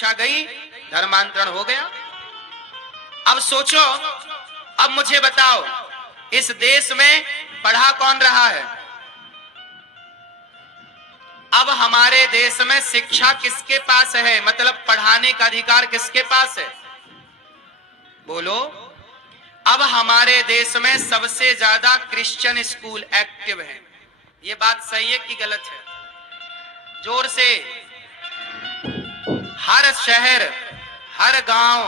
शिक्षा गई, धर्मांतरण हो गया। अब सोचो, अब मुझे बताओ, इस देश में पढ़ा कौन रहा है? अब हमारे देश में शिक्षा किसके पास है? मतलब पढ़ाने का अधिकार किसके पास है? बोलो। अब हमारे देश में सबसे ज्यादा क्रिश्चियन स्कूल एक्टिव हैं। ये बात सही है कि गलत है? जोर से। हर शहर, हर गांव,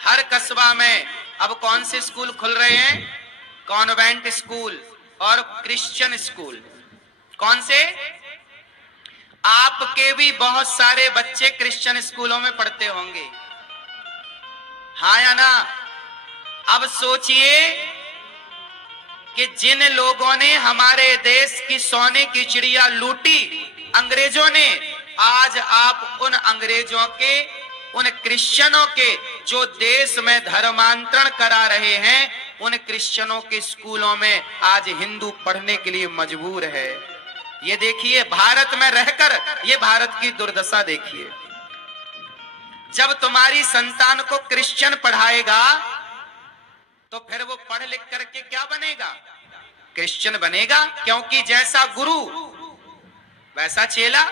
हर कस्बा में अब कौन से स्कूल खुल रहे हैं? कॉन्वेंट स्कूल और क्रिश्चियन स्कूल। कौन से? आपके भी बहुत सारे बच्चे क्रिश्चियन स्कूलों में पढ़ते होंगे, हाँ या ना? अब सोचिए कि जिन लोगों ने हमारे देश की सोने की चिड़िया लूटी, अंग्रेजों ने, आज आप उन अंग्रेजों के, उन क्रिश्चियनों के जो देश में धर्मांतरण करा रहे हैं, उन क्रिश्चियनों के स्कूलों में आज हिंदू पढ़ने के लिए मजबूर है। ये देखिए, भारत में रहकर ये भारत की दुर्दशा देखिए। जब तुम्हारी संतान को क्रिश्चियन पढ़ाएगा तो फिर वो पढ़ लिख करके क्या बनेगा? क्रिश्चियन बनेगा, क्योंकि जैसा गुरु वैसा चेला।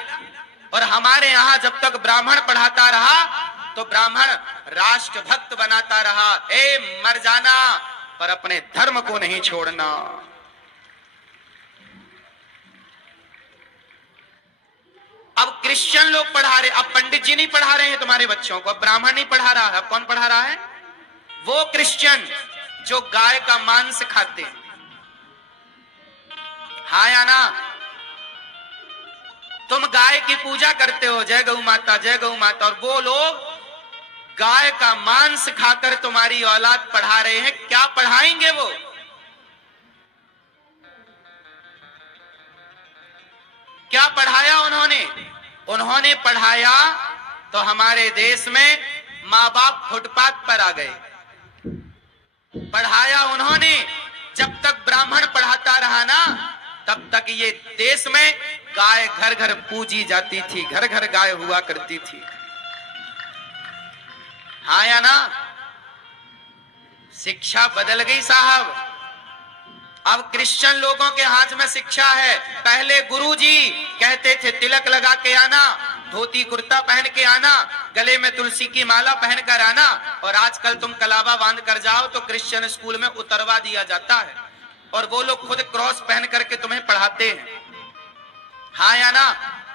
और हमारे यहां जब तक ब्राह्मण पढ़ाता रहा तो ब्राह्मण राष्ट्रभक्त बनाता रहा। ए मर जाना पर अपने धर्म को नहीं छोड़ना। अब क्रिश्चियन लोग पढ़ा रहे, अब पंडित जी नहीं पढ़ा रहे हैं तुम्हारे बच्चों को, अब ब्राह्मण नहीं पढ़ा रहा है। अब कौन पढ़ा रहा है? वो क्रिश्चियन जो गाय का मांस खाते हैं, हाँ या ना? तुम गाय की पूजा करते हो, जय गौ माता, जय गौ माता, और वो लोग गाय का मांस खाकर तुम्हारी औलाद पढ़ा रहे हैं। क्या पढ़ाएंगे वो? क्या पढ़ाया उन्होंने? उन्होंने पढ़ाया तो हमारे देश में मां बाप फुटपाथ पर आ गए। पढ़ाया उन्होंने, जब तक ब्राह्मण पढ़ाता रहा ना, तब तक ये देश में गाय घर घर पूजी जाती थी, घर घर गाय हुआ करती थी, हाँ या ना? शिक्षा बदल गई साहब। अब क्रिश्चियन लोगों के हाथ में शिक्षा है। पहले गुरुजी कहते थे तिलक लगा के आना, धोती कुर्ता पहन के आना, गले में तुलसी की माला पहन कर आना, और आजकल तुम कलावा बांध कर जाओ तो क्रिश्चियन स्कूल में उतरवा दिया जाता है, और वो लोग खुद क्रॉस पहन करके तुम्हें पढ़ाते हैं, हाँ या ना?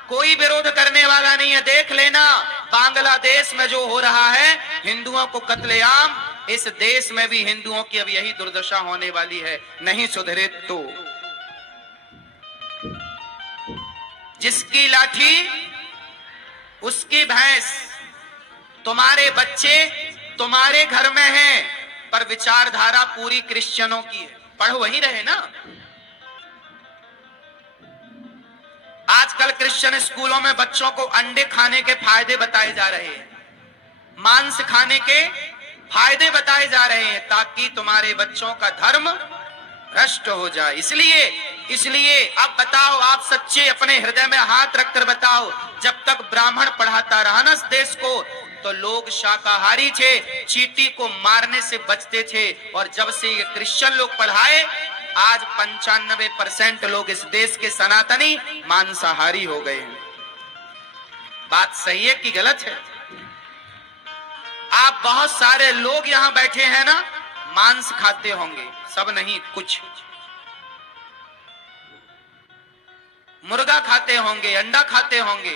कोई विरोध करने वाला नहीं है। देख लेना बांग्लादेश में जो हो रहा है, हिंदुओं को कत्लेआम, इस देश में भी हिंदुओं की अब यही दुर्दशा होने वाली है, नहीं सुधरे तो। जिसकी लाठी उसकी भैंस। तुम्हारे बच्चे तुम्हारे घर में हैं, पर विचारधारा पूरी क्रिश्चियनों की है। पढ़ वही रहे ना। आजकल क्रिश्चियन स्कूलों में बच्चों को अंडे खाने के फायदे बताए जा रहे हैं, मांस खाने के फायदे बताए जा रहे हैं, ताकि तुम्हारे बच्चों का धर्म भ्रष्ट हो जाए। इसलिए अब बताओ, आप सच्चे अपने हृदय में हाथ रखकर बताओ, जब तक ब्राह्मण पढ़ाता रहा ना इस देश को, तो लोग शाकाहारी थे, चींटी को मारने से बचते थे, और जब से ये क्रिश्चियन लोग पढ़ाए, आज 95% लोग इस देश के सनातनी मांसाहारी हो गए हैं। बात सही है कि गलत है? आप बहुत सारे लोग यहां बैठे हैं ना, मांस खाते होंगे, सब नहीं, कुछ मुर्गा खाते होंगे, अंडा खाते होंगे।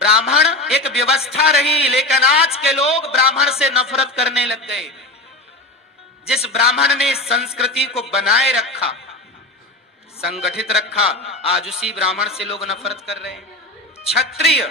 ब्राह्मण एक व्यवस्था रही, लेकिन आज के लोग ब्राह्मण से नफरत करने लग गए। जिस ब्राह्मण ने संस्कृति को बनाए रखा, संगठित रखा, आज उसी ब्राह्मण से लोग नफरत कर रहे हैं। क्षत्रिय